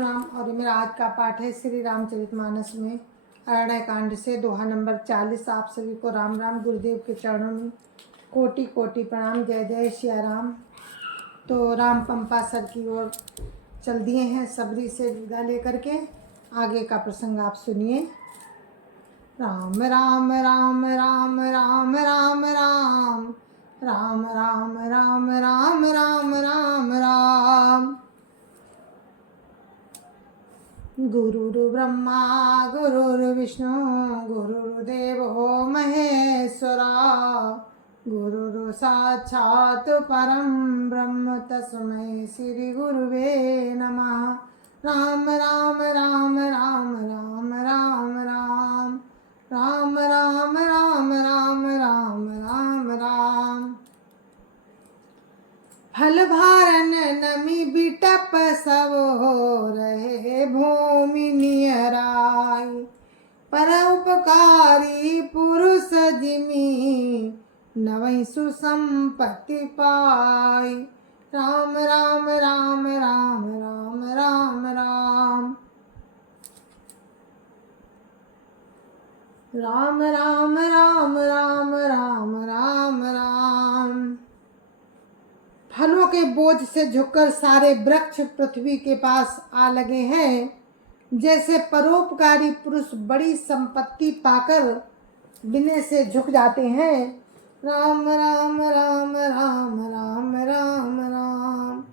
राम। और ये मेरा आज का पाठ है श्री रामचरितमानस में अरण्य कांड से दोहा नंबर 40। आप सभी को राम राम। गुरुदेव के चरणों में कोटि कोटि प्रणाम। जय जय सिया राम। तो राम पंपा सर की ओर चल दिए हैं सबरी से विदा लेकर के। आगे का प्रसंग आप सुनिए। राम राम राम राम राम राम राम राम राम राम राम राम राम राम। गुरुर् ब्रह्मा गुरुर्विष्णु गुरुर्देवो महेश्वरा। गुरुर् साक्षात् परं ब्रह्म तस्मै श्री गुरुवे नमः। राम राम राम राम राम राम राम राम राम राम राम राम राम राम। फल भारन नमी बिटप सब हो रहे भूमि नियराई। पर उपकारी पुरुष जिमी नवै सुसंपत्ति पाई। राम राम राम राम राम राम राम राम राम राम राम राम राम राम। फलों के बोझ से झुककर सारे वृक्ष पृथ्वी के पास आ लगे हैं। जैसे परोपकारी पुरुष बड़ी संपत्ति पाकर विनय से झुक जाते हैं। राम राम राम राम राम राम राम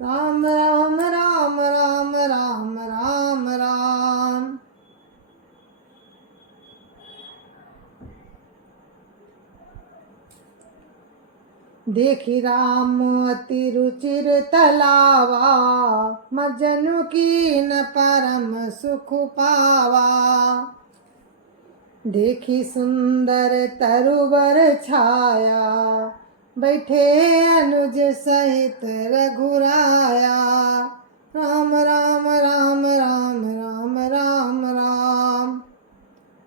राम राम राम राम राम राम राम। देखी राम अति रुचिर तलावा। मजनु की न परम सुख पावा। देखी सुंदर तरुवर छाया। बैठे अनुज सहित रघुराया। राम राम राम राम राम राम राम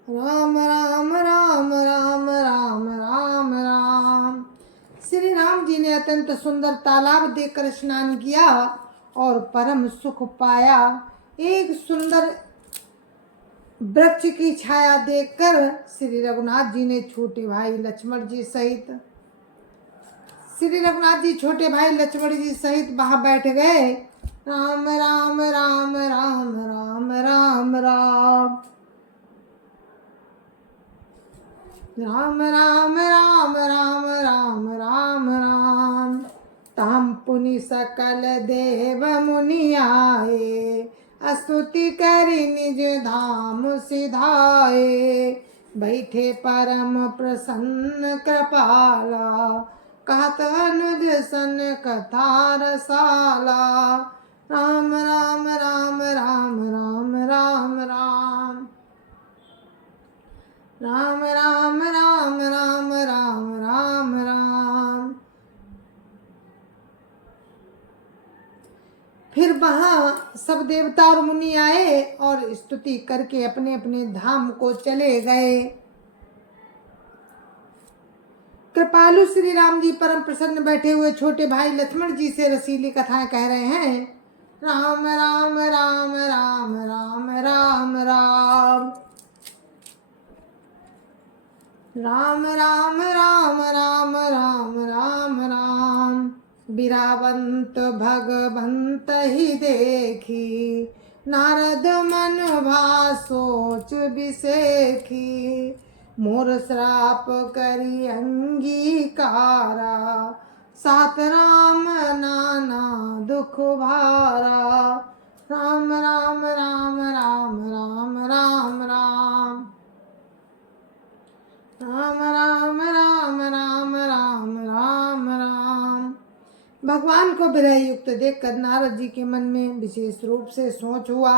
राम राम राम राम राम राम राम। श्री राम जी ने अत्यंत सुंदर तालाब देखकर स्नान किया और परम सुख पाया। एक सुंदर वृक्ष की छाया देखकर श्री रघुनाथ जी ने छोटे भाई लक्ष्मण जी सहित वहां बैठ गए। राम राम राम राम राम राम राम राम राम राम राम राम राम राम। ताम पुनि सकल देव मुनि आए। स्तुति करि निज धाम सिधाए। बैठे परम प्रसन्न कृपाला। कहत अनुज सन कथा रसाला। राम राम राम राम राम राम राम राम राम राम राम राम राम राम। फिर वहां सब देवता और मुनि आए और स्तुति करके अपने अपने धाम को चले गए। कृपालु श्री राम जी परम प्रसन्न बैठे हुए छोटे भाई लक्ष्मण जी से रसीली कथाएं कह रहे हैं। राम राम राम राम राम राम राम राम राम राम राम राम राम राम। बिरावंत भगवंत ही देखी। नारद मन भा सोच बिसेखी। मोर श्राप करी अंगीकारा। सात राम नाना दुख भारा। राम राम राम राम राम राम राम राम राम राम राम राम राम राम। भगवान को विरह युक्त देखकर नारद जी के मन में विशेष रूप से सोच हुआ।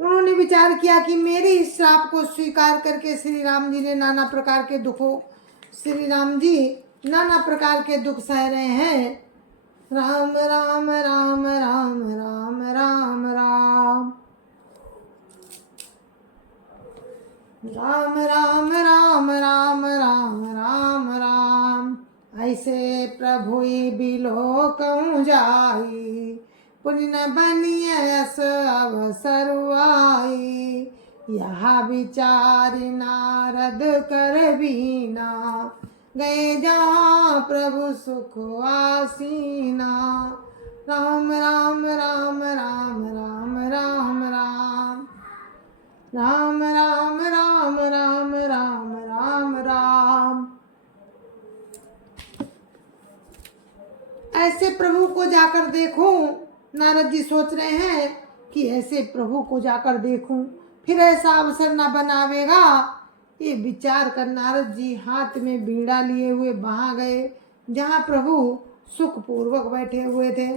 उन्होंने विचार किया कि मेरे इस श्राप को स्वीकार करके श्री राम जी नाना प्रकार के दुख सह रहे हैं। राम राम राम राम राम राम राम राम राम राम राम राम राम राम। ऐसे प्रभु बिलोकऊँ जाई। पुण्य बनिय यस अवसर आई। यह विचार नारद कर बीना, गए जहाँ प्रभु सुख आसीना। राम राम राम राम राम राम राम राम राम राम राम राम राम राम। ऐसे प्रभु को जाकर देखूं, नारद जी सोच रहे हैं कि ऐसे प्रभु को जाकर देखूं, फिर ऐसा अवसर न बनावेगा। ये विचार कर नारद जी हाथ में बीड़ा लिए हुए वहां गए जहां प्रभु सुख पूर्वक बैठे हुए थे।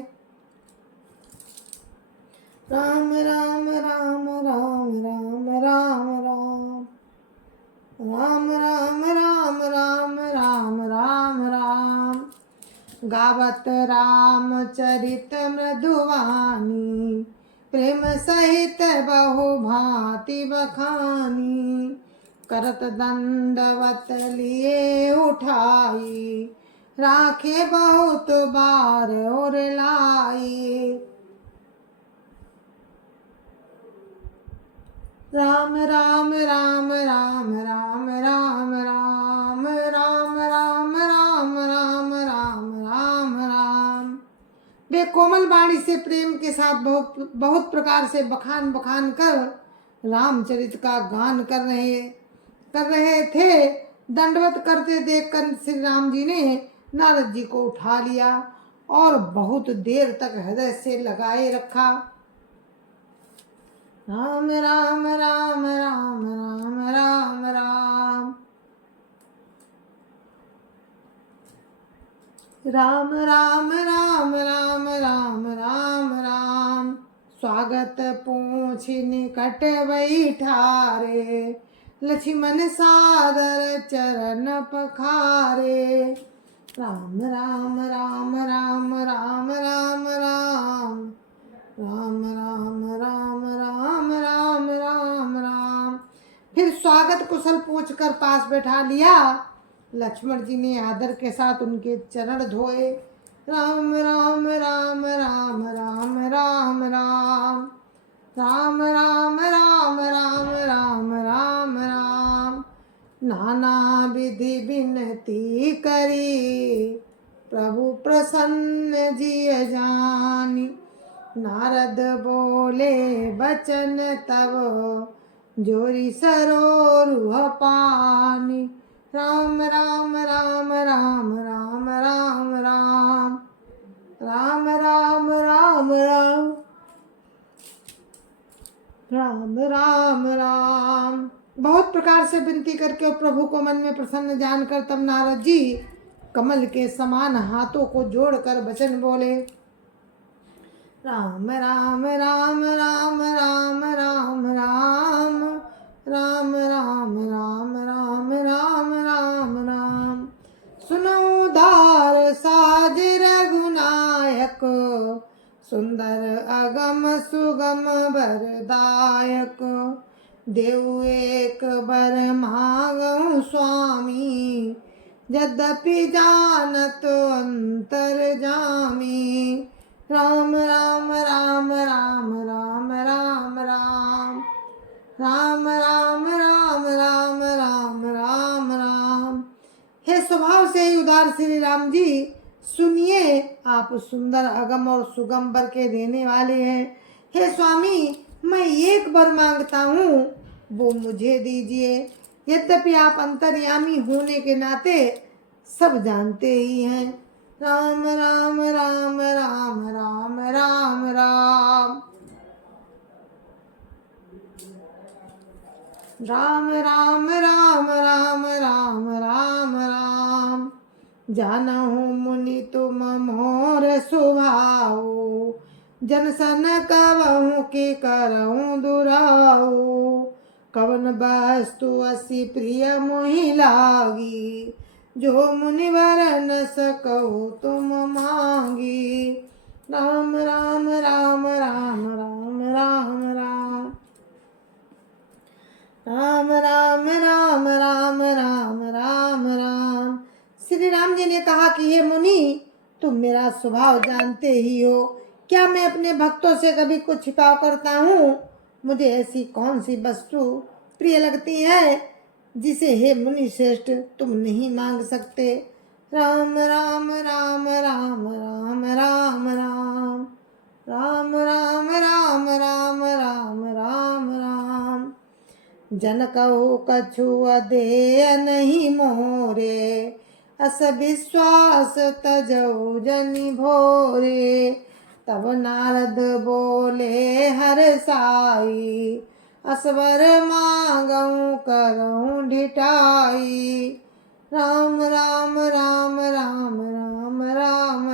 राम राम राम राम राम राम राम राम राम राम राम राम राम राम। गावत रामचरित मृदुवानी, प्रेम सहित बहु भांति बखानी। करत दंडवत लिए उठाई, राखे बहुत बार और लाई। राम राम राम राम राम राम राम राम राम राम राम राम राम राम। वे कोमल वाणी से प्रेम के साथ बहुत प्रकार से बखान बखान कर रामचरित का गान कर रहे थे। दंडवत करते देखकर श्री राम जी ने नारद जी को उठा लिया और बहुत देर तक हृदय से लगाए रखा। राम राम राम राम राम राम राम राम राम राम राम राम राम राम। स्वागत पूछ निकट बैठारे, लक्ष्मण सादर चरण पखारे। राम राम राम राम राम राम राम राम राम राम राम राम राम राम। फिर स्वागत कुशल पूछकर पास बैठा लिया। लक्ष्मण जी ने आदर के साथ उनके चरण धोए। राम राम राम राम राम राम राम राम राम राम राम राम राम राम। नाना विधि विनती करी, प्रभु प्रसन्न जिय जानी। नारद बोले बचन तब, जोरी सरोरुह पानी। राम राम राम राम राम राम राम राम राम राम राम राम राम राम। बहुत प्रकार से विनती करके प्रभु को मन में प्रसन्न जानकर तब नारद जी कमल के समान हाथों को जोड़कर वचन बोले। राम राम राम राम राम राम राम राम राम राम राम राम राम राम। सुनो उदार साज रघुनायक, सुंदर अगम सुगम वरदायक। देव एक बर मांगऊँ स्वामी, यद्यपि जानत अंतर जामी। राम राम राम राम राम राम राम राम राम राम राम राम राम राम। हे स्वभाव से ही उदार श्री राम जी, सुनिए, आप सुंदर अगम और सुगम वर के देने वाले हैं। हे स्वामी, मैं एक वर मांगता हूँ, वो मुझे दीजिए। यद्यपि आप अंतर्यामी होने के नाते सब जानते ही हैं। राम राम राम राम राम राम राम राम राम राम राम राम राम राम। जानहु मुनि तुम मोर सुभाऊ, जन सन कवहु के करहु दुराऊ। कवन वस्तु असी प्रिय मोहि लागी, जो मुनिवर न सकहु तुम मांगी। राम राम राम राम राम राम राम राम राम राम राम राम राम राम। श्री राम जी ने कहा कि हे मुनि, तुम मेरा स्वभाव जानते ही हो, क्या मैं अपने भक्तों से कभी कुछ छिपाव करता हूँ? मुझे ऐसी कौन सी वस्तु प्रिय लगती है जिसे हे मुनि श्रेष्ठ तुम नहीं मांग सकते? राम राम राम राम राम राम राम राम राम राम राम राम राम राम। जन कहु कछु अदेय नहीं मोरे, अस विश्वास तजौ जनि भोरे। तब नारद बोले हर साई, असवर मांगऊं करऊं ढिठाई। राम राम राम राम राम राम राम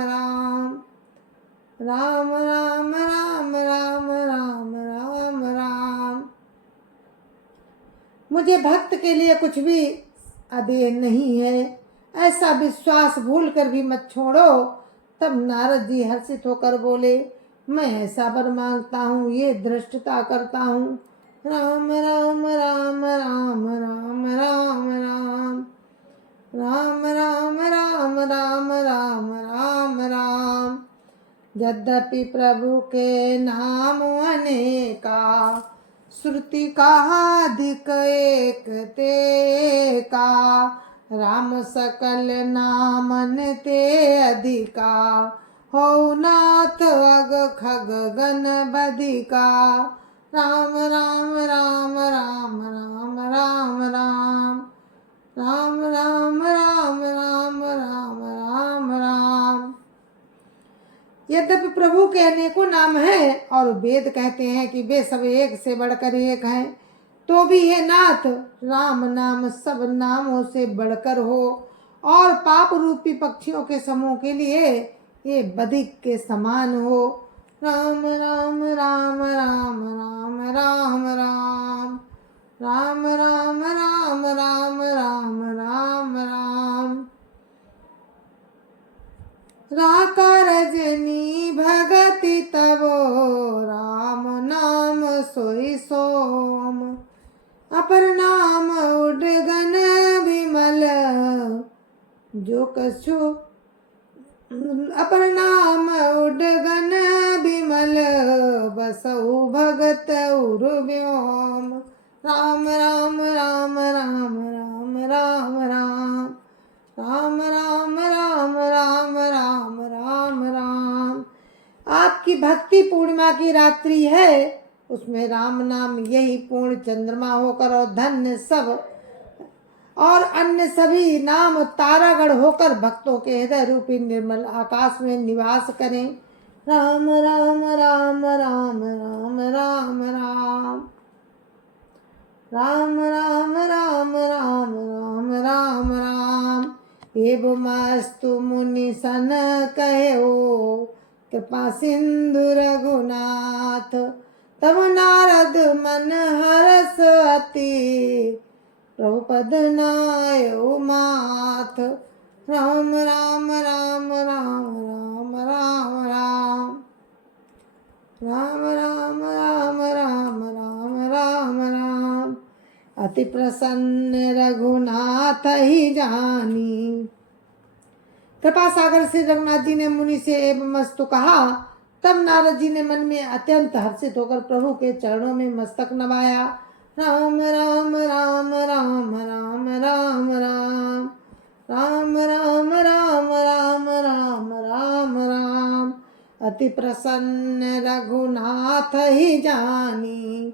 राम राम राम राम राम राम राम। मुझे भक्त के लिए कुछ भी अदेय नहीं है, ऐसा विश्वास भूल कर भी मत छोड़ो। तब नारद जी हर्षित होकर बोले, मैं ऐसा वर मांगता हूँ, ये धृष्टता करता हूँ। राम राम राम राम राम राम राम राम राम राम राम राम राम राम। यद्यपि प्रभु के नाम अनेका, श्रुति कहाधिक एक तेका। राम सकल नामन ते अधिका, हो नाथ अग खग गण बधिका। राम राम राम राम राम राम राम राम राम राम राम राम राम राम। यद्यपि प्रभु के अनेकों नाम हैं और वेद कहते हैं कि वे सब एक से बढ़कर एक हैं, तो भी हे नाथ राम नाम सब नामों से बढ़कर हो और पाप रूपी पक्षियों के समूह के लिए ये बधिक के समान हो। राम राम राम राम राम राम राम राम राम राम राम राम राम राम। राका रजनी भगति तबो, राम नाम सोई सोम। अपर नाम उडगन विमल, जो कछु अपर नाम उडगन विमल। बसहु भगत उर व्योम। राम राम राम राम राम राम राम राम राम राम राम राम राम राम। आपकी भक्ति पूर्णिमा की रात्रि है, उसमें राम नाम यही पूर्ण चंद्रमा होकर और धन्य सब और अन्य सभी नाम तारागण होकर भक्तों के हृदय रूपी निर्मल आकाश में निवास करें। राम राम राम राम राम राम राम राम राम राम राम राम राम राम। एवमस्तु मुनि सन कहो, कृपा सिंधु रघुनाथ। तब नारद मन हरस अति, प्रभु पद नायो माथ। राम राम राम राम राम राम राम राम राम राम राम राम राम राम। अति प्रसन्न रघुनाथ ही जानी। कृपा सागर से रघुनाथ जी ने मुनि से एवमस्तु कहा। तब नारद जी ने मन में अत्यंत हर्षित होकर प्रभु के चरणों में मस्तक नवाया। राम राम राम राम राम राम राम राम राम राम राम राम राम राम। अति प्रसन्न रघुनाथ ही जानी,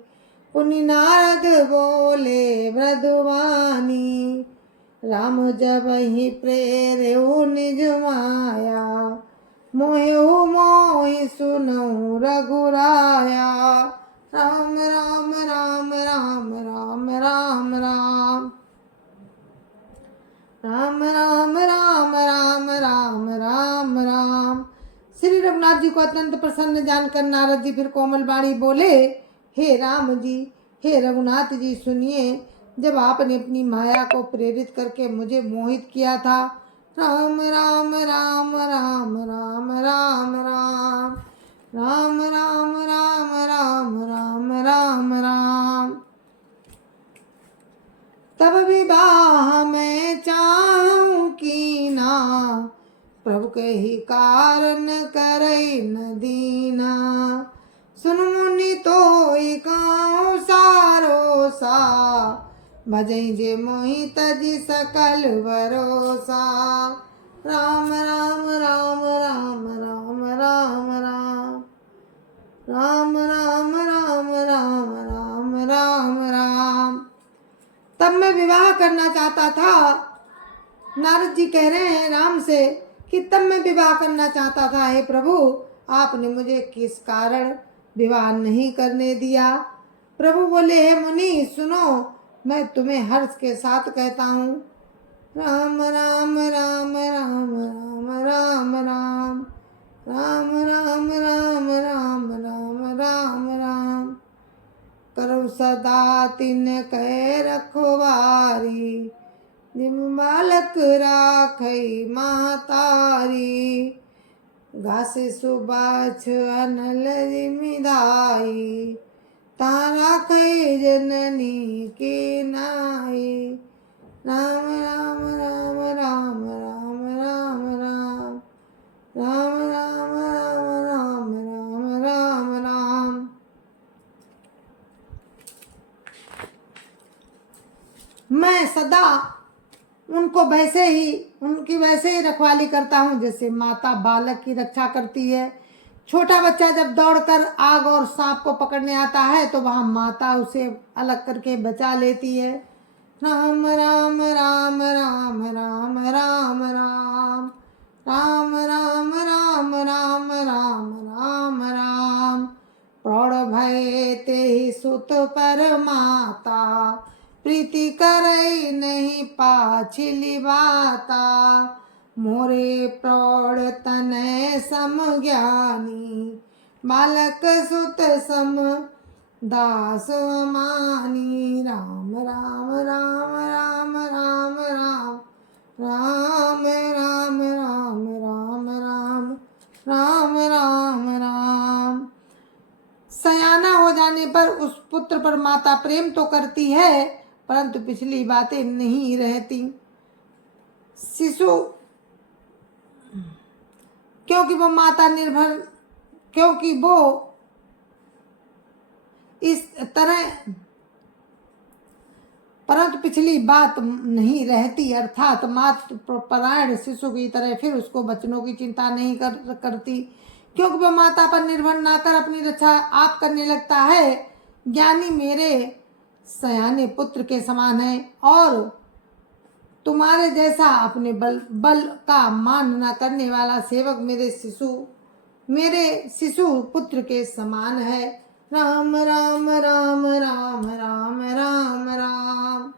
पुनि नारद बोले मृदुवानी। राम जब ही प्रेरऊ निज माया, मोहु मोहि सुनऊ रघुराया। राम राम राम राम राम राम राम राम राम राम राम राम राम राम। श्री रघुनाथ जी को अत्यंत प्रसन्न जानकर नारद जी फिर कोमल बाणी बोले, हे राम जी, हे रघुनाथ जी सुनिए, जब आपने अपनी माया को प्रेरित करके मुझे मोहित किया था। राम राम राम राम राम राम राम राम राम राम राम राम राम राम। तब विवाह में चाहूं कीना, प्रभु के ही कारण करई न दीना। भजई जे मोहि तजी सकल भरोसा। राम राम राम राम राम राम राम राम राम राम राम राम राम राम। तब मैं विवाह करना चाहता था। नारद जी कह रहे हैं राम से कि तब मैं विवाह करना चाहता था, हे प्रभु आपने मुझे किस कारण विवाह नहीं करने दिया। प्रभु बोले, हे मुनि सुनो, मैं तुम्हें हर्ष के साथ कहता हूँ। राम राम राम राम राम राम राम राम राम राम राम राम राम राम। करो सदा तिन कह रखवारी, जिम बालक राखई महतारी। घासे सुबाछ अनल जिमिदाई, तारा कई जननी के नाई। राम राम राम राम राम राम राम राम राम राम राम राम राम राम। मैं सदा उनको उनकी वैसे ही रखवाली करता हूँ जैसे माता बालक की रक्षा करती है। छोटा बच्चा जब दौड़कर आग और सांप को पकड़ने आता है तो वहाँ माता उसे अलग करके बचा लेती है। राम राम राम राम राम राम राम राम राम राम राम राम राम राम। प्रौढ़ भय ते सुत पर माता, प्रीति करई नहीं पाछिली बाता। मोरे प्रौढ़ तनय सम ज्ञानी, बालक सुत सम दास मानी। राम राम राम राम राम राम राम राम राम राम राम राम राम राम। सयाना हो जाने पर उस पुत्र पर माता प्रेम तो करती है परंतु पिछली बातें नहीं रहती। शिशु क्योंकि वो इस तरह, परंतु पिछली बात नहीं रहती, अर्थात मातृपरायण शिशु की तरह फिर उसको बच्चों की चिंता नहीं करती, क्योंकि वह माता पर निर्भर ना कर अपनी रक्षा आप करने लगता है। ज्ञानी मेरे सयाने पुत्र के समान है और तुम्हारे जैसा अपने बल का मान न करने वाला सेवक मेरे शिशु पुत्र के समान है। राम राम राम राम राम राम राम राम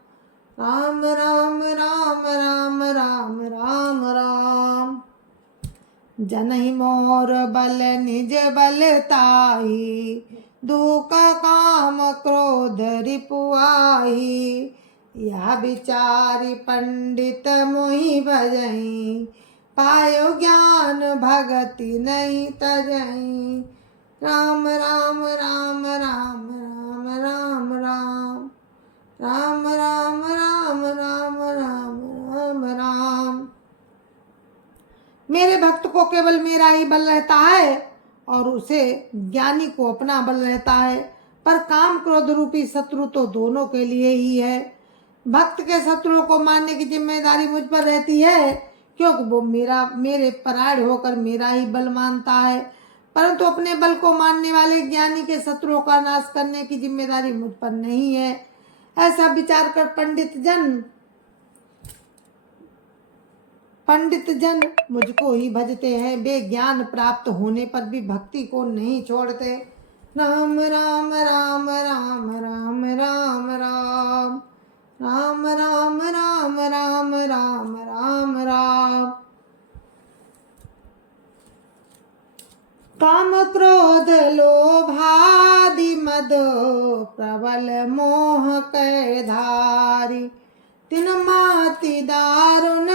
राम राम राम राम राम राम। जनहि मोर बल निज बलताई, दुख काम क्रोध रिपुआई। यह विचारी पंडित मोहि भजई, पायो ज्ञान भगति नहीं तजई। राम राम राम राम राम राम राम राम राम राम राम राम राम राम। मेरे भक्त को केवल मेरा ही बल रहता है और उसे ज्ञानी को अपना बल रहता है, पर काम क्रोध रूपी शत्रु तो दोनों के लिए ही है। भक्त के शत्रुओं को मारने की जिम्मेदारी मुझ पर रहती है, क्योंकि वो मेरे परायण होकर मेरा ही बल मानता है, परंतु अपने बल को मानने वाले ज्ञानी के शत्रुओं का नाश करने की जिम्मेदारी मुझ पर नहीं है। ऐसा विचार कर पंडित जन मुझको ही भजते हैं। वे ज्ञान प्राप्त होने पर भी भक्ति को नहीं छोड़ते। राम राम राम राम राम राम राम राम राम राम राम राम राम राम। काम क्रोध लोभादि मद प्रबल मोह कै धारी, तिन माति दारुण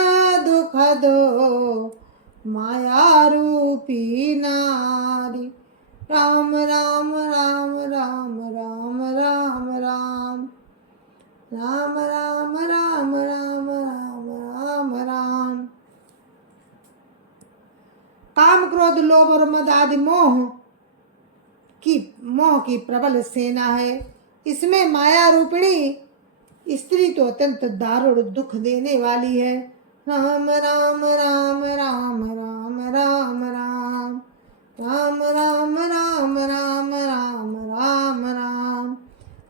दुख दो माया रूपी नारी। राम राम राम राम राम राम राम राम राम राम राम राम राम राम। काम क्रोध लोभ और मद आदि मोह की प्रबल सेना है। इसमें माया रूपिणी स्त्री तो अत्यंत दारुण दुख देने वाली है। राम राम राम राम राम राम राम राम राम राम राम राम राम राम।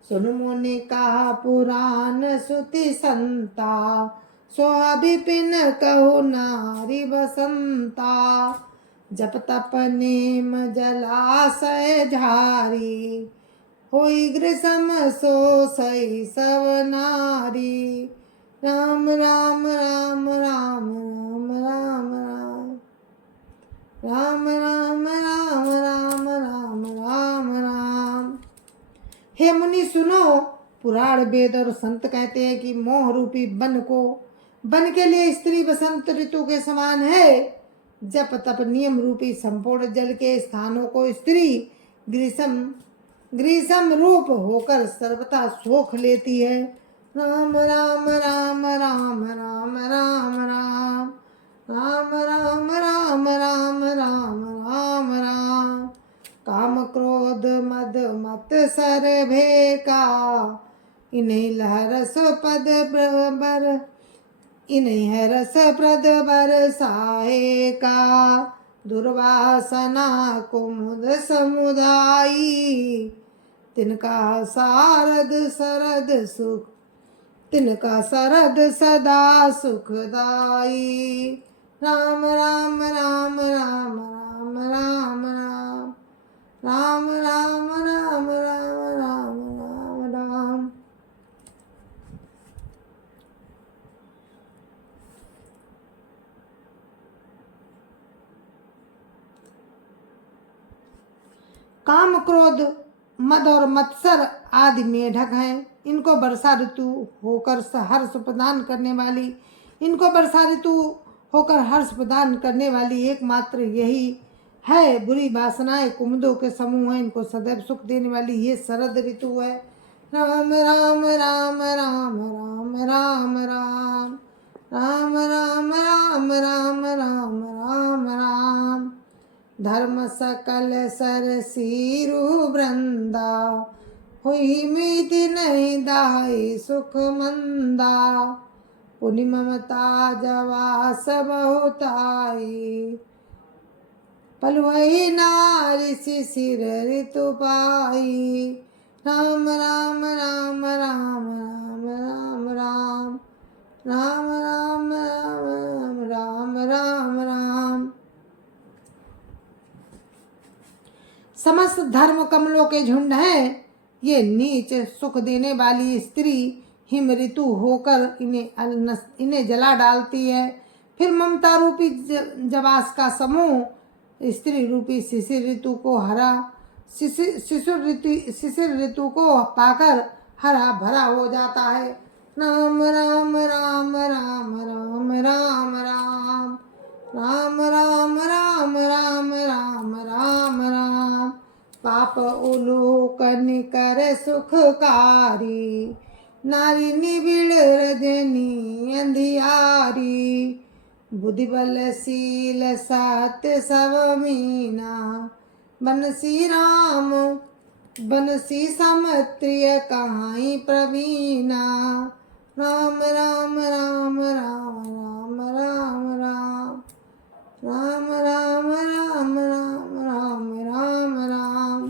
सुन मुनि कहा पुराण सुति संता, सोहा विपिन कहु नारी बसंता। जप तप नेम जलाशय झारी, होई ग्रीष्म सो सई सब नारी। राम राम राम राम राम राम राम राम राम राम राम राम राम। हे मुनि सुनो, पुराण वेद और संत कहते हैं कि मोह रूपी वन के लिए स्त्री बसंत ऋतु के समान है। जप तप नियम रूपी संपूर्ण जल के स्थानों को स्त्री ग्रीष्म रूप होकर सर्वथा सोख लेती है। राम राम राम राम राम राम राम राम राम राम राम राम राम राम। काम क्रोध मद मत सर भेका, इन्हें लहरस पद बर इन्हें है रस प्रद बरसाए का। दुर्वासना कुमुद समुदायी, तिनका सरद सदा सुखदाई। राम राम राम राम राम राम राम राम राम राम राम राम राम राम। काम क्रोध मद और मत्सर आदि मेढक हैं। इनको वर्षा ऋतु होकर हर्ष प्रदान करने वाली एकमात्र यही है। बुरी वासनाएं कुमुदों के समूह हैं, इनको सदैव सुख देने वाली ये शरद ऋतु है। राम राम राम राम राम राम राम राम राम राम राम राम राम राम। धर्म सकल सर सीरु वृंदा, हुई मीति नहीं दाई सुख मंदा। पुनि ममता जवास बहुताई, पलवई नारी शिशिर ऋतु पाई। राम राम राम राम राम राम राम राम राम राम राम राम राम। समस्त धर्म कमलों के झुंड हैं। ये नीच सुख देने वाली स्त्री हिम ऋतु होकर इन्हें जला डालती है। फिर ममता रूपी जवास का समूह स्त्री रूपी शिशिर ऋतु को शिशिर ऋतु को पाकर हरा भरा हो जाता है। राम राम राम राम राम राम राम राम राम राम राम राम राम राम। पाप उलूकन कर सुखकारी, नारी निबिड़ रजनी अंधियारी। बुद्धि बलशील सत्य सब मीना, बनसी राम बनसी समत्रिय कहाई प्रवीणा। राम राम राम राम राम राम राम राम राम राम राम राम राम राम।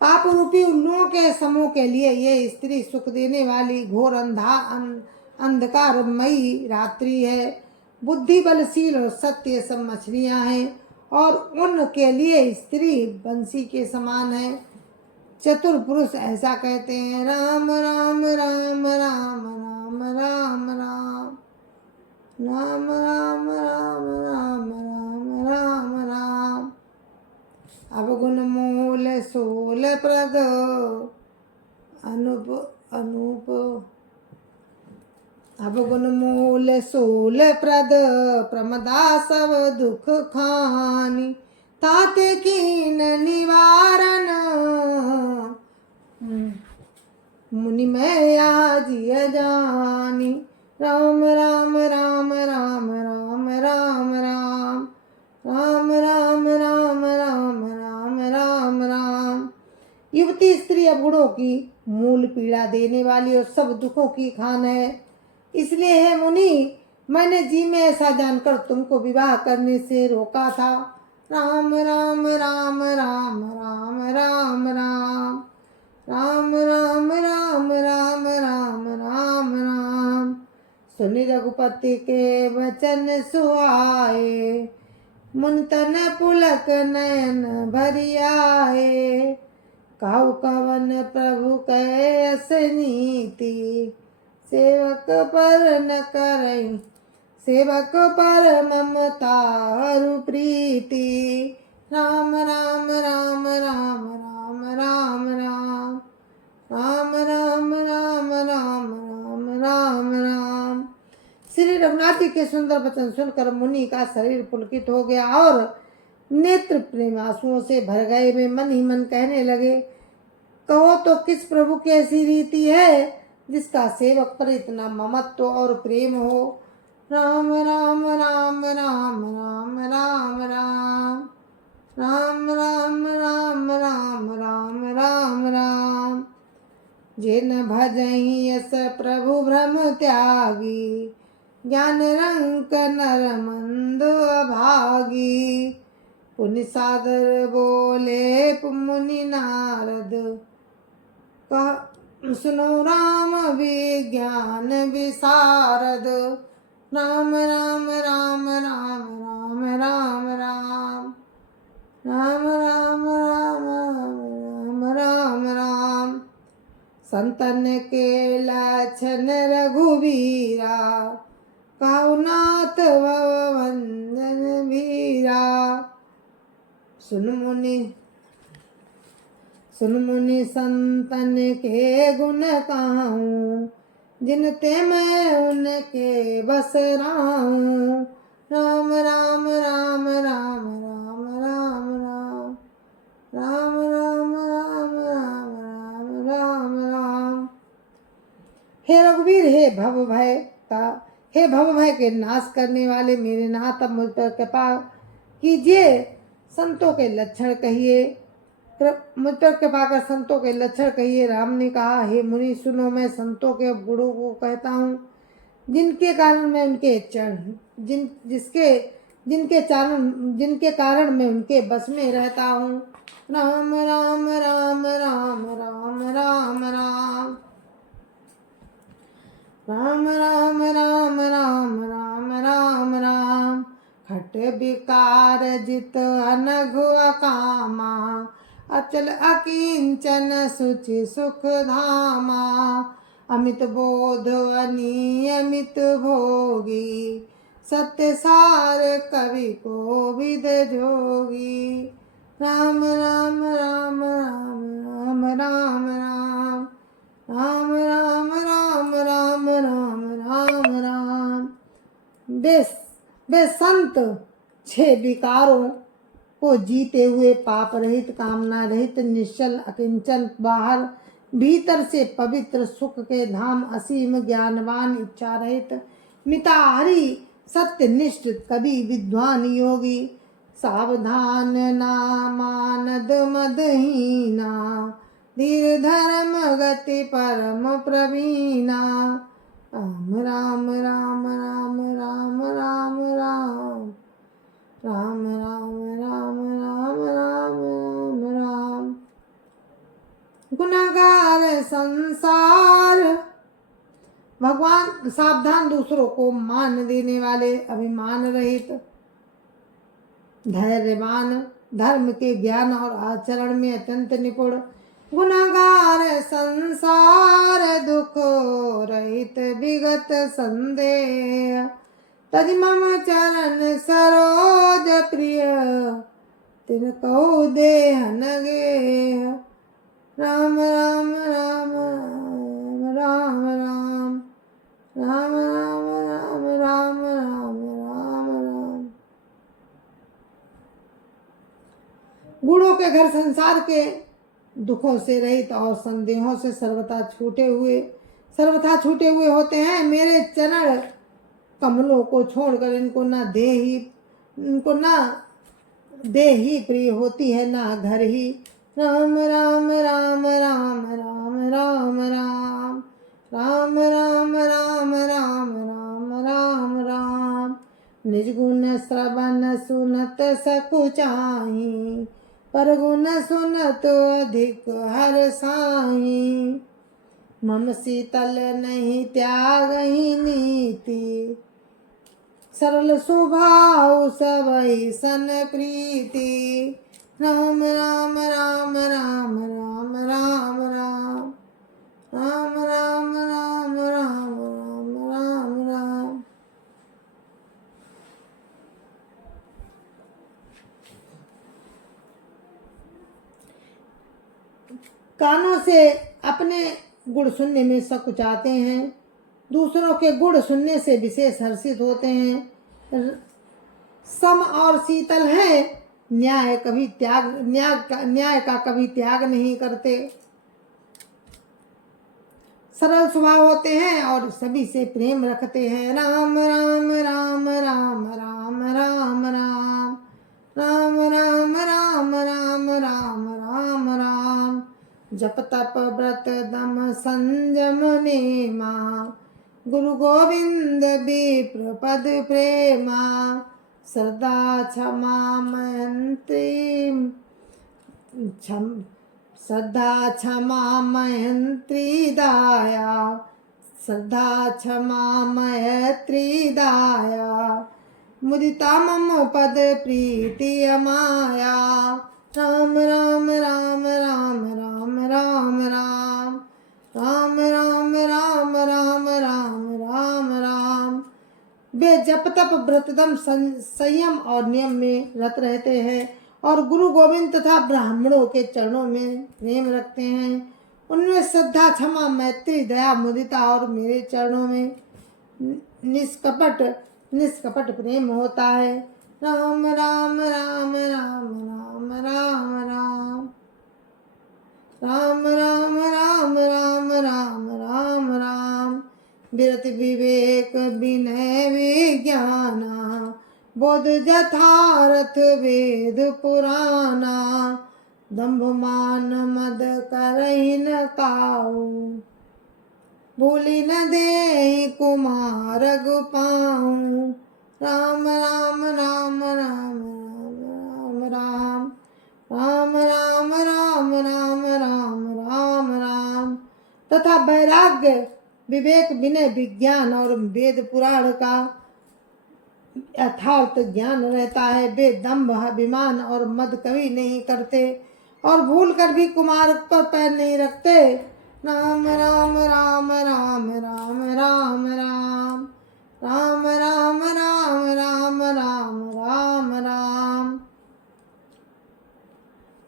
पाप रूपी उल्लुओं के समूह के लिए ये स्त्री सुख देने वाली घोर अंधकारमयी रात्रि है। बुद्धि बलशील और सत्य सब मछलियां हैं और उनके लिए स्त्री बंसी के समान है। चतुर पुरुष ऐसा कहते हैं। राम राम राम राम राम राम राम राम राम राम राम राम राम राम। अवगुण मूल सूल प्रद अवगुण मूल सूल प्रद, प्रमदा सब दुख खानी। ताते कीन निवारण, मुनि मैं आजिय जानी। राम राम राम राम राम राम राम राम राम राम राम राम राम राम। युवती यही स्त्री अवगुणों की मूल पीड़ा देने वाली और सब दुखों की खान है। इसलिए हे मुनि, मैंने जी में ऐसा जानकर तुमको विवाह करने से रोका था। राम राम राम राम राम राम राम राम राम राम राम राम राम राम। सुनि रघुपति के वचन सुहाए, मुन तन पुलक नयन भरि आए। काहु कवन प्रभु कहे अस नीति, सेवक पर न करई सेवक पर ममता हरु प्रीति। राम राम राम राम राम राम राम राम राम राम राम राम राम राम। श्री रघुनाथ जी के सुंदर वचन सुनकर मुनि का शरीर पुलकित हो गया और नेत्र प्रेम आंसुओं से भर गए। वे मन ही मन कहने लगे, कहो तो किस प्रभु की ऐसी रीति है जिसका सेवक पर इतना ममत्व और प्रेम हो। राम राम राम राम राम राम राम राम राम राम राम राम राम राम। जिन भजहि यस प्रभु भ्रम त्यागी, ज्ञान रंक नर मंद अभागी। पुनि सादर बोले मुनि नारद, सुनो राम विज्ञान विशारद। राम राम राम राम राम राम राम राम राम राम राम राम राम। संतन के लक्षण रघुवीरा, काहु नाथ वंदन वीरा। सुन मुनि संतन के गुण कहूँ, जिनते मैं उनके बस राहूँ। राम राम राम राम राम राम राम राम राम राम राम राम राम राम। हे रघुवीर, हे भव भय के नाश करने वाले मेरे नाथ, अब मुझ पर कृपा कीजिए, संतों के लक्षण कहिए। मुझ पर कृपा कर संतों के लक्षण कहिए। राम ने कहा, हे मुनि सुनो, मैं संतों के गुणों को कहता हूँ, जिनके कारण मैं उनके जिनके कारण मैं उनके बस में रहता हूँ। राम राम राम राम राम राम राम राम राम राम राम राम राम राम। खट विकार जित अनघ अकामा, अचल अकिंचन सुचि सुख धामा। अमित बोध अनियमित भोगी, सत्य सार कवि को विद जोगी। राम राम राम राम राम राम राम राम राम राम राम राम राम राम। वे संत 6 विकारों को जीते हुए, पाप रहित, कामना रहित, निश्चल, अकिंचन, बाहर भीतर से पवित्र, सुख के धाम, असीम, ज्ञानवान, इच्छा रहित, मिताहारी, सत्यनिष्ठ, कवि, विद्वान, योगी, सावधान, ना मानद मदहीना, धीर धर्म गति परम प्रवीणा। राम राम राम राम राम राम राम राम राम राम राम राम राम राम। गुनाहगार संसार, भगवान सावधान, दूसरों को मान देने वाले, अभिमान रहित, धैर्यवान, धर्म के ज्ञान और आचरण में अत्यंत निपुण। गुनाहगार संसार, दुख रहित, विगत संदेह, तज मम चरण सरोज प्रिय, तिनको देहन गेह। राम राम राम राम राम राम राम राम राम राम राम राम राम। गुणों के घर संसार के दुखों से रहित और संदेहों से सर्वथा छूटे हुए होते हैं। मेरे चरण कमलों को छोड़कर इनको ना देह ही प्रिय होती है, ना घर ही, राम राम राम राम राम राम राम राम राम राम राम राम राम राम। निर्गुण श्रवण सुनत सकुचाई, पर गुण सुनत अधिक हर साई। मम शीतल नहीं त्यागहि नीति, सरल स्वभाव सबई सन प्रीति। राम राम राम राम राम राम राम राम राम राम राम राम राम राम। कानों से अपने गुण सुनने में सकुचाते हैं, दूसरों के गुण सुनने से विशेष हर्षित होते हैं। सम और शीतल है, न्याय का कभी त्याग नहीं करते। सरल स्वभाव होते हैं और सभी से प्रेम रखते हैं। राम राम राम राम राम राम राम राम राम राम राम राम राम राम। जप तप व्रत दम संयम नेमा, गुरु गोविंद विप्र पद प्रेमा। श्रद्धा क्षमा मैत्री श्रद्धा क्षमा मैत्री दाया, श्रद्धा क्षमा मैत्री दाया। मुदिता मम पद प्रीति अमाया। राम राम राम राम राम राम राम राम राम राम राम राम राम राम। वे जप तप व्रतदम संयम और नियम में रत रहते हैं और गुरु गोविंद तथा ब्राह्मणों के चरणों में प्रेम रखते हैं। उनमें श्रद्धा क्षमा मैत्री दया मुदिता और मेरे चरणों में निष्कपट प्रेम होता है। राम राम राम राम राम राम राम राम राम राम राम राम राम राम। विरत विवेक विनय विज्ञाना, बोध यथार्थ वेद पुराना। दंभ मान मद करहि न काऊ, भूलि न देहि कुमार गुपाऊं। राम राम राम राम राम राम राम राम राम राम राम राम राम। तथा वैराग्य विवेक विनय विज्ञान और वेद पुराण का यथार्थ ज्ञान रहता है। वे दंभ अभिमान और मद कभी नहीं करते और भूल कर भी कुमार पर पैर नहीं रखते। राम राम राम राम राम राम राम राम राम राम राम राम राम राम।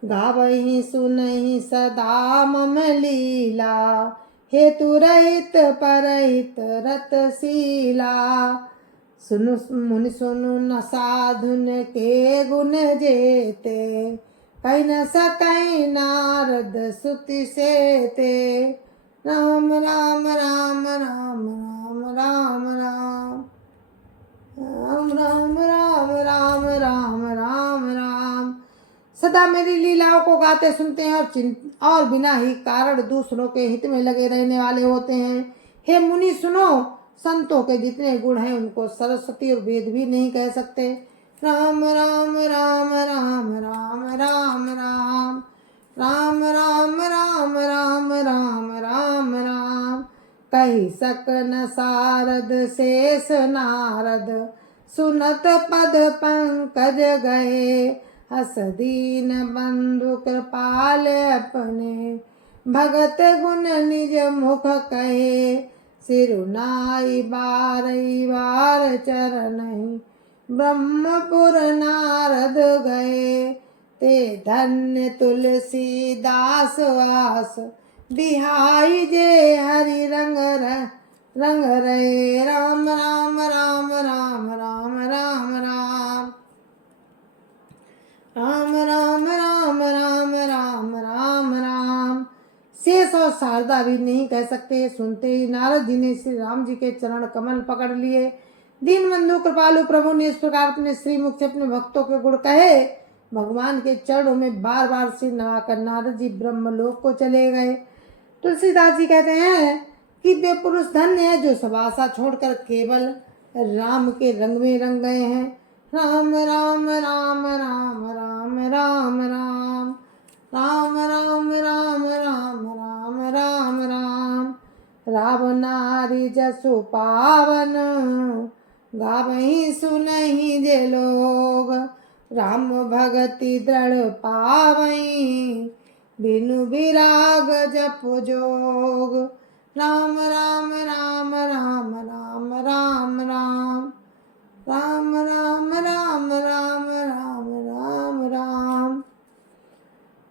गावहि सुनहि सदा मम लीला, हेतु रहित परहित रतशीला। सुनु मुनि सुनु न साधुन के गुण जेते, कहि न सकहि नारद सुति सेते। राम राम राम राम राम राम राम राम राम राम राम राम राम राम। सदा मेरी लीलाओं को गाते सुनते हैं और बिना ही कारण दूसरों के हित में लगे रहने वाले होते हैं। हे मुनि सुनो, संतों के जितने गुण हैं उनको सरस्वती और वेद भी नहीं कह सकते। राम राम राम राम राम राम राम राम राम राम राम राम राम राम। कहि सक न सारद शेष नारद, सुनत पद पंकज गए। हस दीन बंधु कृपाल अपने, भगत गुण निज मुख कहे। सिरुनाई बारई बार चरणहि, ब्रह्मपुर नारद गए। ते धन्य तुलसी दास वास, बिहाई जे हरि रंग रहे। राम राम राम राम राम राम राम राम राम राम राम राम राम राम। शेष और शारदा भी नहीं कह सकते। सुनते ही नारद जी ने श्री राम जी के चरण कमल पकड़ लिए। दीनबंधु कृपालु प्रभु ने इस प्रकार अपने श्रीमुख से अपने भक्तों के गुण कहे। भगवान के चरणों में बार बार सिर नवाकर नारद जी ब्रह्मलोक को चले गए। तुलसीदास जी कहते हैं कि वे पुरुष धन्य है जो सब आशा छोड़कर केवल राम के रंग में रंग गए हैं। राम राम राम राम राम राम राम राम राम राम राम राम राम राम राम नारी जसु पावन गावहीं सुनहीं जे लोग राम भगति दृढ़ पावहीं बिनु विराग जप जोग। राम राम राम राम राम राम राम राम राम राम राम राम राम राम।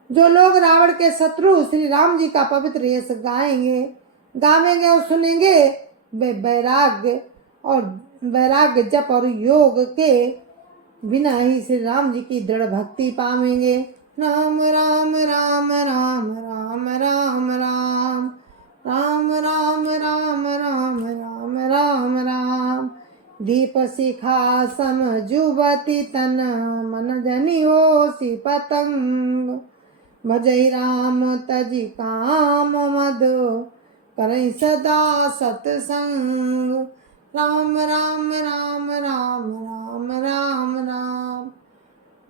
जो लोग रावण के शत्रु श्री राम जी का पवित्र यश गावेंगे और सुनेंगे, वे वैराग्य जप और योग के बिना ही श्री राम जी की दृढ़ भक्ति पावेंगे। राम राम राम राम राम राम राम राम राम राम राम राम राम राम दीप शिखा सम जुबती तन मन जनि होसी पतंग भजई राम तजी काम मद करई सदा सतसंग। राम राम राम राम राम राम राम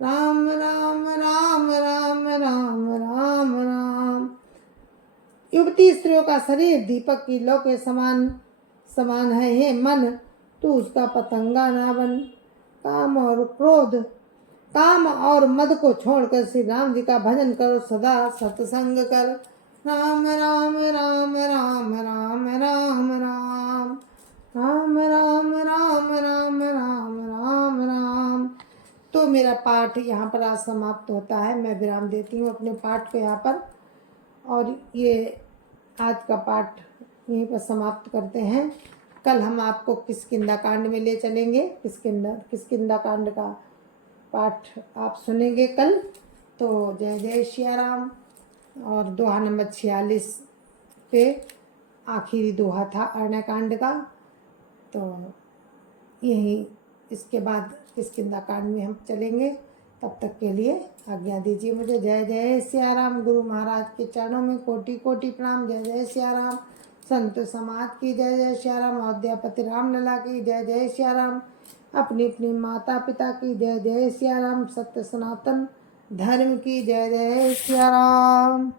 राम राम राम राम राम राम राम। युवती स्त्रियों का शरीर दीपक की लौ के समान समान है। हे मन, तू उसका पतंगा ना बन। काम और मद को छोड़कर श्री राम जी का भजन करो, सदा सत्संग कर। राम राम राम राम राम राम राम राम राम राम राम राम राम राम। तो मेरा पाठ यहाँ पर आज समाप्त होता है। मैं विराम देती हूँ अपने पाठ को यहाँ पर, और ये आज का पाठ यहीं पर समाप्त करते हैं। कल हम आपको किष्किंधा कांड में ले चलेंगे। किष्किंधा कांड का पाठ आप सुनेंगे कल। तो जय जय सिया राम। और दोहा नंबर 46 पे आखिरी दोहा था अरण्य कांड का। तो यही इसके बाद किष्किंधा कांड में हम चलेंगे। तब तक के लिए आज्ञा दीजिए मुझे। जय जय सिया राम। गुरु महाराज के चरणों में कोटि कोटि प्रणाम। जय जय सिया राम। संत समाज की जय जय सिया राम। अयोध्यापति रामलला की जय जय सिया राम। अपनी अपनी माता पिता की जय जय सिया राम। सत्य सनातन धर्म की जय जय सिया राम।